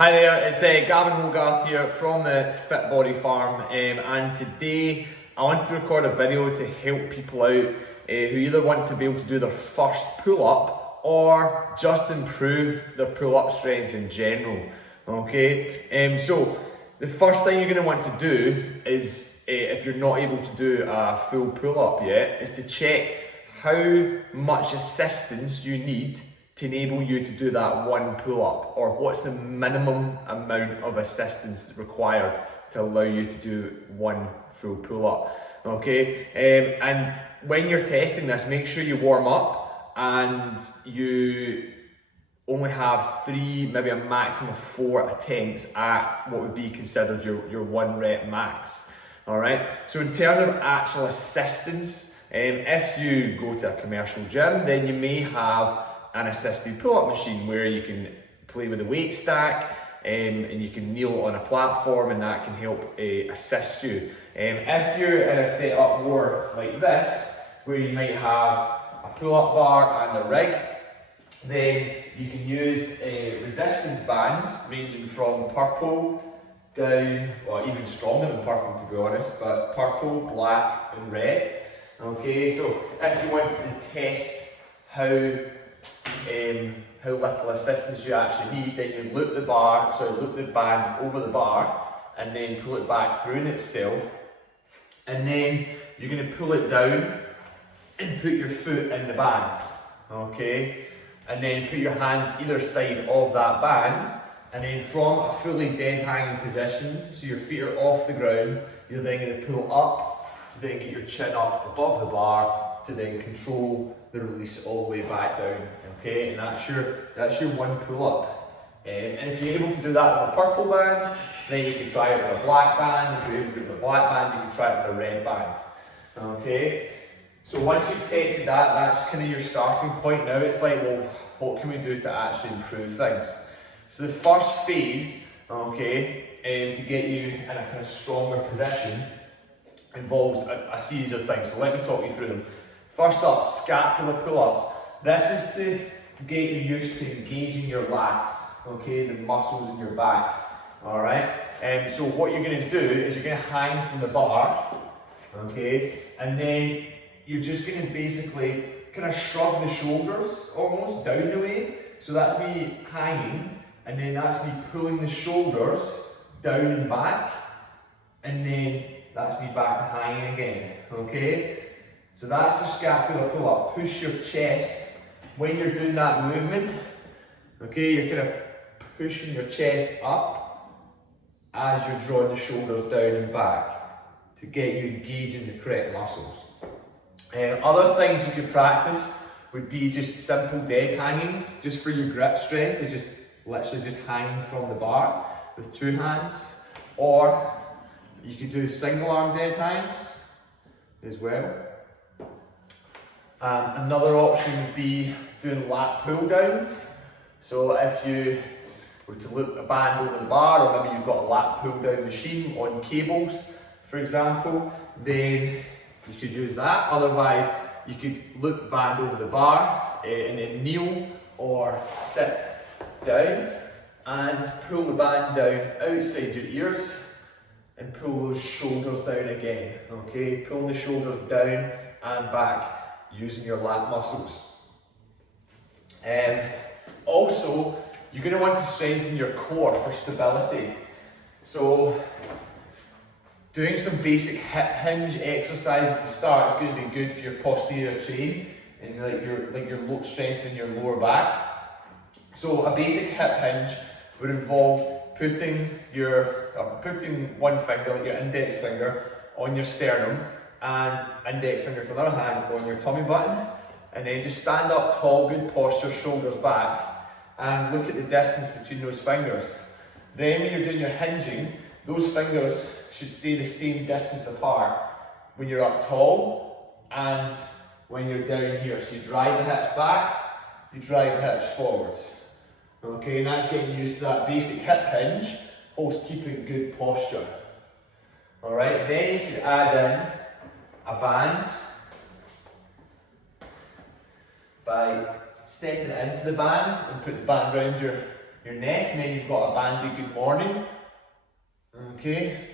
Hi there, it's Gavin Hogarth here from the Fit Body Farm, and today I wanted to record a video to help people out who either want to be able to do their first pull-up or just improve their pull-up strength in general. Okay, so the first thing you're going to want to do is, if you're not able to do a full pull-up yet, is to check how much assistance you need to enable you to do that one pull-up, or what's the minimum amount of assistance required to allow you to do one full pull-up. Okay, and when you're testing this, make sure you warm up and you only have 3, maybe a maximum of 4 attempts at what would be considered your 1 rep max. Alright, so in terms of actual assistance, if you go to a commercial gym, then you may have an assisted pull-up machine where you can play with a weight stack and you can kneel on a platform, and that can help assist you. If you're in a setup more like this, where you might have a pull-up bar and a rig, then you can use resistance bands ranging from purple down, well, even stronger than purple to be honest, but purple, black and red. Okay, so if you wanted to test how little assistance you actually need, then you loop the band over the bar and then pull it back through in itself, and then you're going to pull it down and put your foot in the band, okay, and then put your hands either side of that band, and then from a fully dead hanging position, so your feet are off the ground, you're then going to pull up to then get your chin up above the bar to then control the release all the way back down, okay, and that's your one pull-up. And if you're able to do that with a purple band, then you can try it with a black band. If you're able to do it with a black band, you can try it with a red band, okay. So once you've tested that, that's kind of your starting point. Now it's like, well, what can we do to actually improve things? So the first phase, okay, to get you in a kind of stronger position involves a series of things. So let me talk you through them. First up, scapular pull-ups. This is to get you used to engaging your lats, okay, the muscles in your back, alright? So what you're going to do is you're going to hang from the bar, okay, and then you're just going to basically kind of shrug the shoulders almost down the way. So that's me hanging, and then that's me pulling the shoulders down and back, and then that's me back to hanging again, okay? So that's a scapular pull-up. Push your chest when you're doing that movement, okay? You're kind of pushing your chest up as you're drawing the shoulders down and back to get you engaging the correct muscles. Other things you could practice would be just simple dead hangings, just for your grip strength. It's just literally just hanging from the bar with 2 hands, or you could do single arm dead hangs as well. Another option would be doing lat pull downs. So if you were to loop a band over the bar, or maybe you've got a lat pull down machine on cables, for example, then you could use that. Otherwise, you could loop the band over the bar and then kneel or sit down and pull the band down outside your ears and pull those shoulders down again, okay? Pull the shoulders down and back using your lat muscles. Also, you're going to want to strengthen your core for stability. So, doing some basic hip hinge exercises to start is going to be good for your posterior chain and strengthening your lower back. So a basic hip hinge would involve putting one finger, like your index finger, on your sternum, and index finger for the other hand on your tummy button, and then just stand up tall, good posture, shoulders back, and look at the distance between those fingers. Then when you're doing your hinging, those fingers should stay the same distance apart when you're up tall and when you're down here. So you drive the hips back, you drive the hips forwards. Okay, and that's getting used to that basic hip hinge, whilst keeping good posture. Alright, then you could add in a band by stepping it into the band and put the band around your neck, and then you've got a banded good morning. Okay.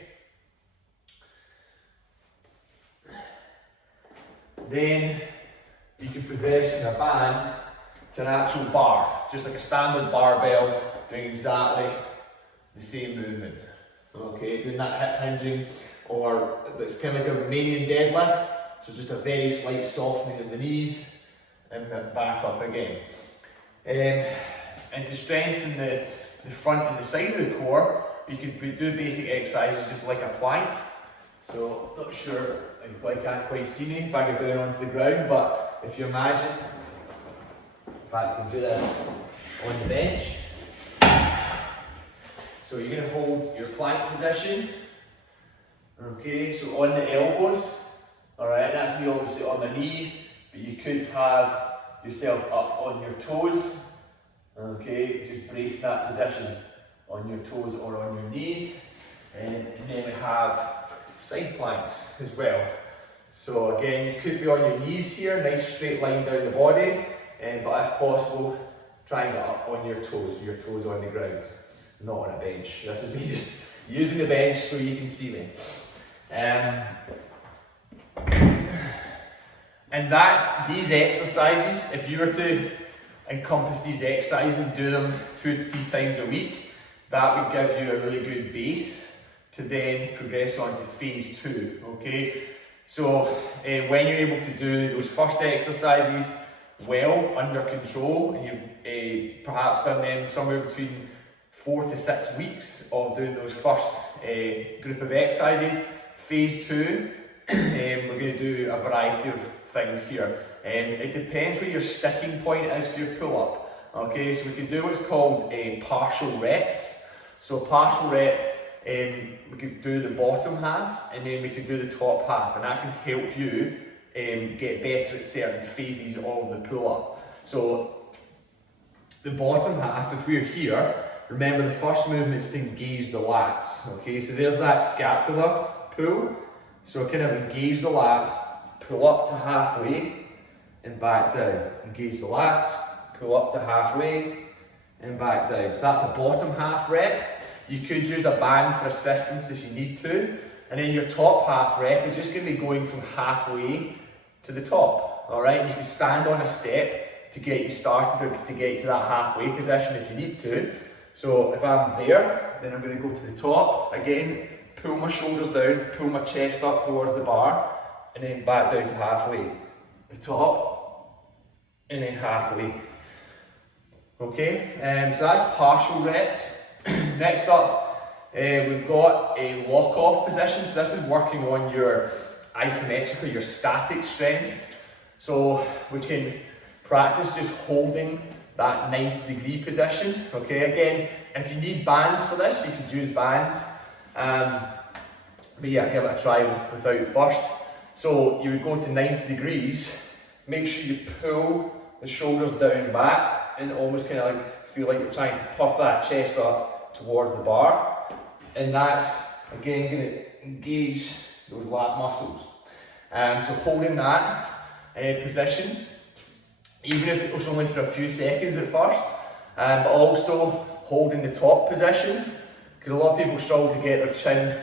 Then you can progress from a band to an actual bar, just like a standard barbell, doing exactly the same movement. Okay, doing that hip hinging, or it's kind of like a Romanian deadlift, so just a very slight softening of the knees, and back up again. And to strengthen the front and the side of the core, you could do basic exercises just like a plank. So, not sure, I can't quite see me if I go down onto the ground, but if you imagine, in fact, we'll do this on the bench. So you're going to hold your plank position, okay, so on the elbows, alright, that's me obviously on the knees, but you could have yourself up on your toes, okay, just brace that position on your toes or on your knees, and then we have side planks as well. So again, you could be on your knees here, nice straight line down the body, but if possible, try and get up on your toes on the ground, not on a bench. This is me just using the bench so you can see me. And that's these exercises. If you were to encompass these exercises and do them 2 to 3 times a week, that would give you a really good base to then progress on to phase 2, okay? So when you're able to do those first exercises well, under control, and you've perhaps done them somewhere between 4 to 6 weeks of doing those first group of exercises, phase 2, we're going to do a variety of things here. It depends where your sticking point is for your pull-up. Okay, so we can do what's called partial reps. So partial rep, we could do the bottom half, and then we could do the top half, and that can help you get better at certain phases of the pull-up. So the bottom half, if we're here, remember the first movement is to engage the lats. Okay, so there's that scapular pull. So kind of engage the lats, pull up to halfway, and back down. Engage the lats, pull up to halfway, and back down. So that's a bottom half rep. You could use a band for assistance if you need to. And then your top half rep is just going to be going from halfway to the top. Alright, you can stand on a step to get you started, or to get you to that halfway position if you need to. So if I'm there, then I'm going to go to the top. Again, pull my shoulders down, pull my chest up towards the bar, and then back down to halfway. The top, and then halfway. Okay, so that's partial reps. Next up, we've got a lock-off position. So this is working on your isometric or your static strength. So we can practice just holding that 90-degree position. Okay, again, if you need bands for this, you could use bands. But yeah, give it a try without first. So you would go to 90 degrees, make sure you pull the shoulders down back, and almost kind of like feel like you're trying to puff that chest up towards the bar. And that's, again, going to engage those lat muscles. So holding that position, even if it was only for a few seconds at first, but also holding the top position, because a lot of people struggle to get their chin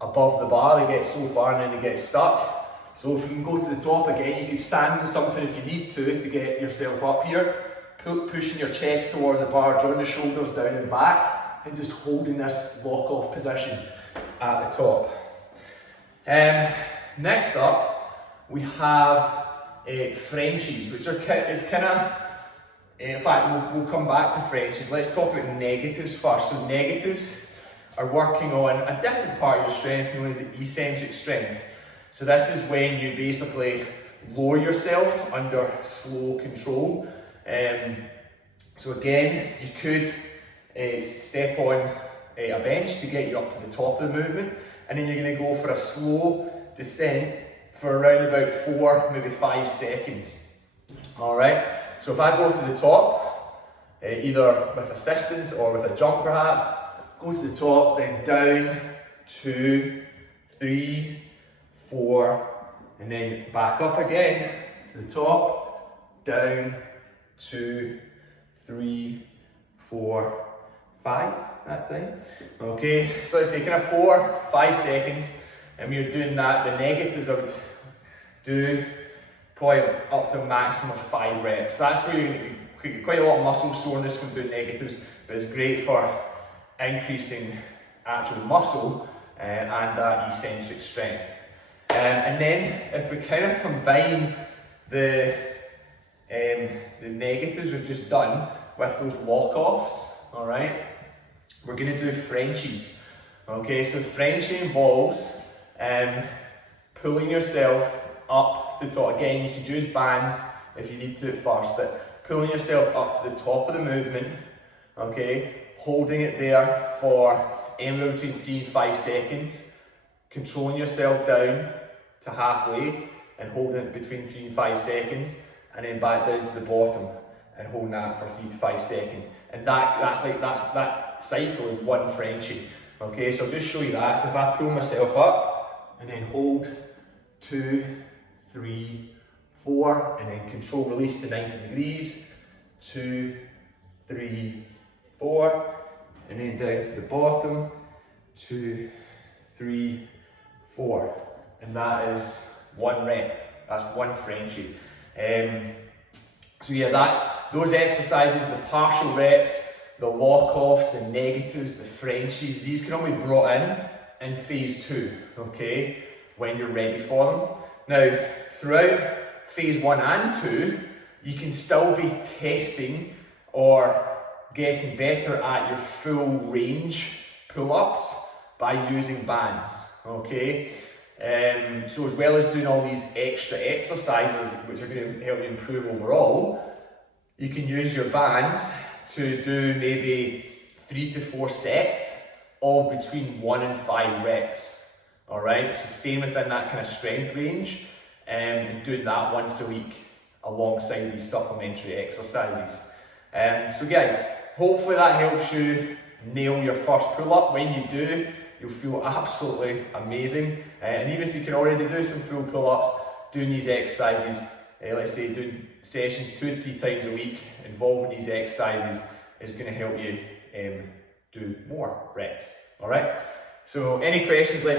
above the bar. They get so far and then they get stuck. So if you can go to the top again, you can stand in something if you need to get yourself up here, pushing your chest towards the bar, drawing the shoulders down and back, and just holding this lock-off position at the top. Next up, we have Frenchies, which is kind of, in fact, we'll come back to Frenchies. Let's talk about negatives first. So negatives are working on a different part of your strength known as the eccentric strength. So this is when you basically lower yourself under slow control. So again, you could step on a bench to get you up to the top of the movement, and then you're going to go for a slow descent for around about 4, maybe 5 seconds. Alright, so if I go to the top, either with assistance or with a jump perhaps, go to the top, then down, 2, 3, 4, and then back up again to the top, down, 2, 3, 4, 5 that time. Okay, so let's say kind of 4, 5 seconds, and when you're doing that, the negatives I would do probably up to a maximum of 5 reps. So that's where you could get quite a lot of muscle soreness from doing negatives, but it's great for increasing actual muscle and that eccentric strength. And then if we kind of combine the negatives we've just done with those lock-offs, all right, we're going to do Frenchies. Okay, so Frenchie involves pulling yourself up to the top. Again, you could use bands if you need to at first, but pulling yourself up to the top of the movement, okay, holding it there for anywhere between 3 and 5 seconds, controlling yourself down to halfway and holding it between 3 and 5 seconds, and then back down to the bottom and holding that for 3 to 5 seconds. And that cycle is 1 Frenchie. Okay, so I'll just show you that. So if I pull myself up and then hold 2, 3, 4, and then control release to 90 degrees, 2, 3, 4, and then down to the bottom, 2, 3, 4. And that is 1 rep. That's 1 Frenchie. So yeah, that's those exercises, the partial reps, the lock-offs, the negatives, the Frenchies, these can all be brought in phase 2, okay, when you're ready for them. Now, throughout phase 1 and 2, you can still be testing or getting better at your full range pull-ups by using bands, okay? So as well as doing all these extra exercises which are going to help you improve overall, you can use your bands to do maybe 3 to 4 sets of between 1 and 5 reps. Alright, so staying within that kind of strength range and doing that once a week alongside these supplementary exercises. So guys, hopefully that helps you nail your first pull-up. When you do, you'll feel absolutely amazing. And even if you can already do some full pull-ups, doing these exercises, let's say doing sessions 2 to 3 times a week involving these exercises is going to help you do more reps. Alright, so any questions, let me know.